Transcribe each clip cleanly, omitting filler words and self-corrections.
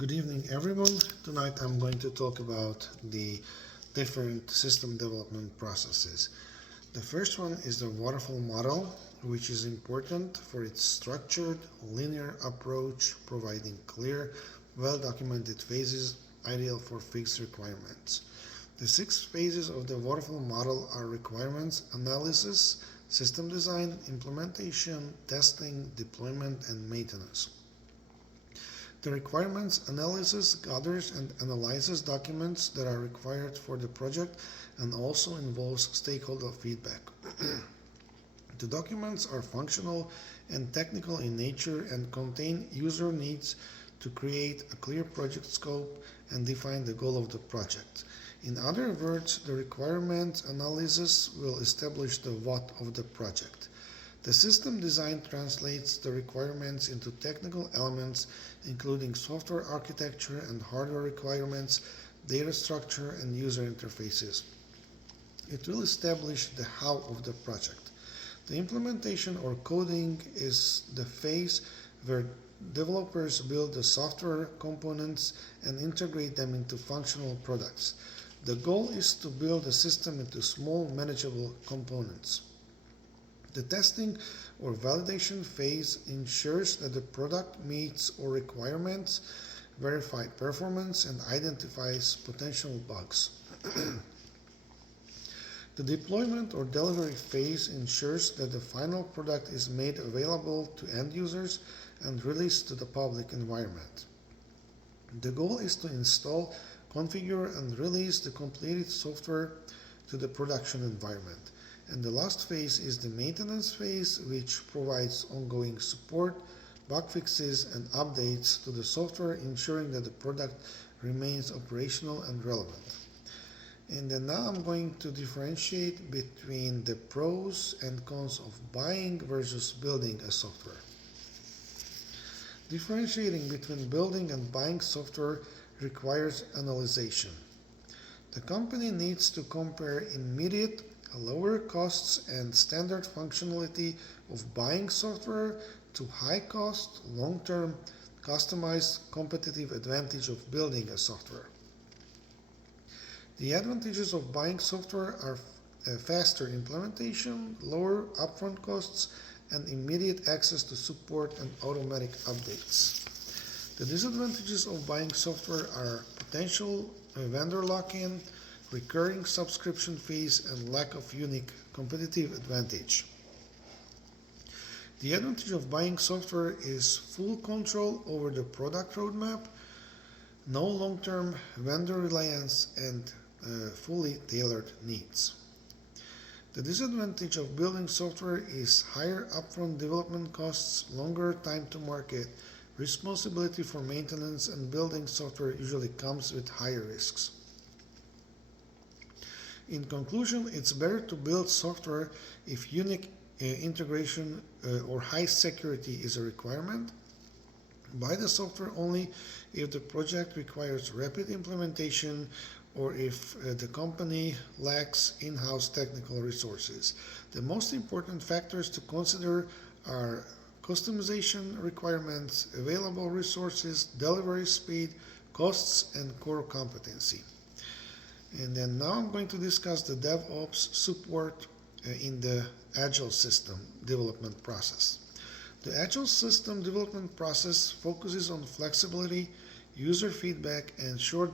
Good evening, everyone. Tonight I'm going to talk about the different system development processes. The first one is the waterfall model, which is important for its structured, linear approach, providing clear, well-documented phases, ideal for fixed requirements. The 6 phases of the waterfall model are requirements analysis, system design, implementation, testing, deployment, and maintenance. The requirements analysis gathers and analyzes documents that are required for the project and also involves stakeholder feedback. The documents are functional and technical in nature and contain user needs to create a clear project scope and define the goal of the project. In other words, the requirements analysis will establish the what of the project. The system design translates the requirements into technical elements, including software architecture and hardware requirements, data structure, and user interfaces. It will establish the how of the project. The implementation or coding is the phase where developers build the software components and integrate them into functional products. The goal is to build a system into small, manageable components. The testing or validation phase ensures that the product meets all requirements, verifies performance, and identifies potential bugs. The deployment or delivery phase ensures that the final product is made available to end users and released to the public environment. The goal is to install, configure, and release the completed software to the production environment. And the last phase is the maintenance phase, which provides ongoing support, bug fixes, and updates to the software, ensuring that the product remains operational and relevant. And then now I'm going to differentiate between the pros and cons of buying versus building a software. Differentiating between building and buying software requires analyzation. The company needs to compare immediate lower costs and standard functionality of buying software to high cost, long-term, customized competitive advantage of building a software. The advantages of buying software are faster implementation, lower upfront costs, and immediate access to support and automatic updates. The disadvantages of buying software are potential vendor lock-in, recurring subscription fees, and lack of unique competitive advantage. The advantage of buying software is full control over the product roadmap, no long-term vendor reliance, and fully tailored needs. The disadvantage of building software is higher upfront development costs, longer time to market, responsibility for maintenance, and building software usually comes with higher risks. In conclusion, it's better to build software if unique integration or high security is a requirement. Buy the software only if the project requires rapid implementation or if the company lacks in-house technical resources. The most important factors to consider are customization requirements, available resources, delivery speed, costs, and core competency. And then now I'm going to discuss the DevOps support in the Agile system development process. The Agile system development process focuses on flexibility, user feedback, and short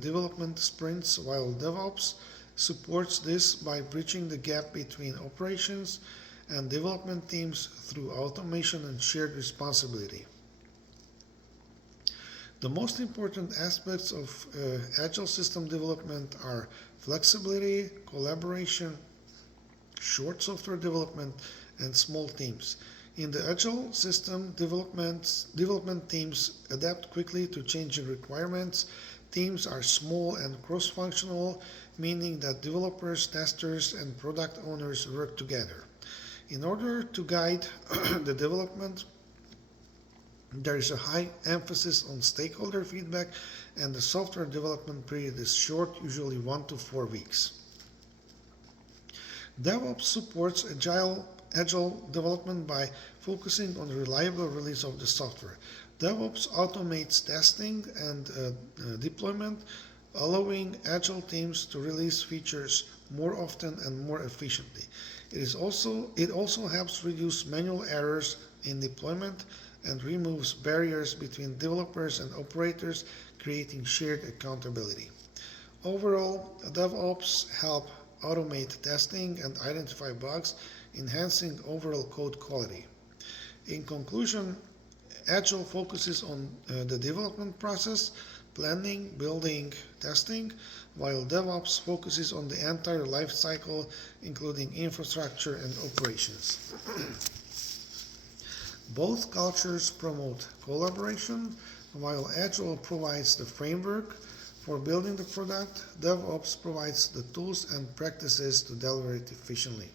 development sprints, while DevOps supports this by bridging the gap between operations and development teams through automation and shared responsibility. The most important aspects of Agile system development are flexibility, collaboration, short software development, and small teams. In the Agile system development teams adapt quickly to changing requirements. Teams are small and cross-functional, meaning that developers, testers, and product owners work together. In order to guide the development, there is a high emphasis on stakeholder feedback, and the software development period is short, usually 1 to 4 weeks. DevOps supports agile development by focusing on reliable release of the software. DevOps automates testing and deployment, allowing agile teams to release features more often and more efficiently. It also helps reduce manual errors in deployment and removes barriers between developers and operators, creating shared accountability. Overall, DevOps help automate testing and identify bugs, enhancing overall code quality. In conclusion, Agile focuses on the development process, planning, building, testing, while DevOps focuses on the entire life cycle, including infrastructure and operations. Both cultures promote collaboration, while Agile provides the framework for building the product, DevOps provides the tools and practices to deliver it efficiently.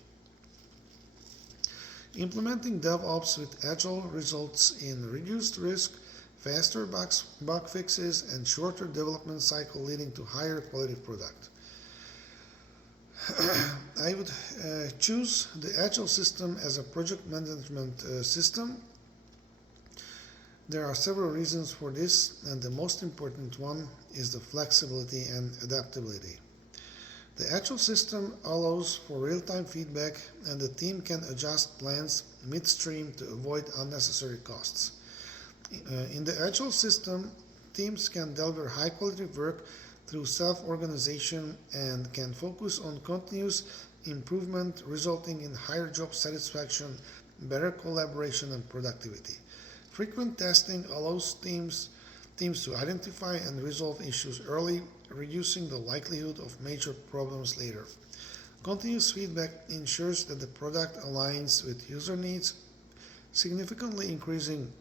Implementing DevOps with Agile results in reduced risk, faster bug fixes, and shorter development cycle, leading to higher quality product. I would choose the Agile system as a project management system. There are several reasons for this, and the most important one is the flexibility and adaptability. The Agile system allows for real-time feedback, and the team can adjust plans midstream to avoid unnecessary costs. In the Agile system, teams can deliver high-quality work through self-organization and can focus on continuous improvement, resulting in higher job satisfaction, better collaboration, and productivity. Frequent testing allows teams to identify and resolve issues early, reducing the likelihood of major problems later. Continuous feedback ensures that the product aligns with user needs, significantly increasing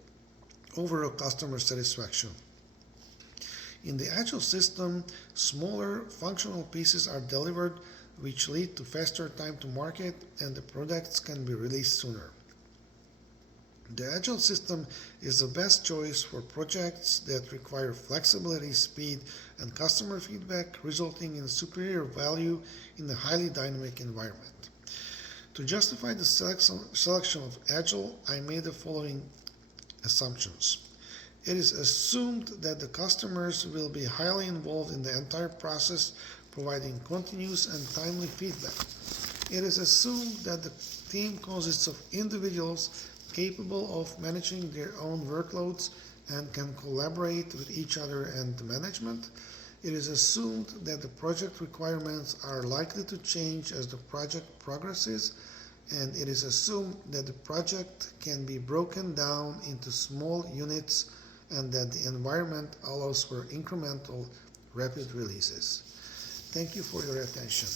overall customer satisfaction. In the Agile system, smaller functional pieces are delivered, which lead to faster time to market, and the products can be released sooner. The Agile system is the best choice for projects that require flexibility, speed, and customer feedback, resulting in superior value in a highly dynamic environment. To justify the selection of Agile, I made the following assumptions. It is assumed that the customers will be highly involved in the entire process, providing continuous and timely feedback. It is assumed that the team consists of individuals capable of managing their own workloads and can collaborate with each other and the management. It is assumed that the project requirements are likely to change as the project progresses, and it is assumed that the project can be broken down into small units and that the environment allows for incremental, rapid releases. Thank you for your attention.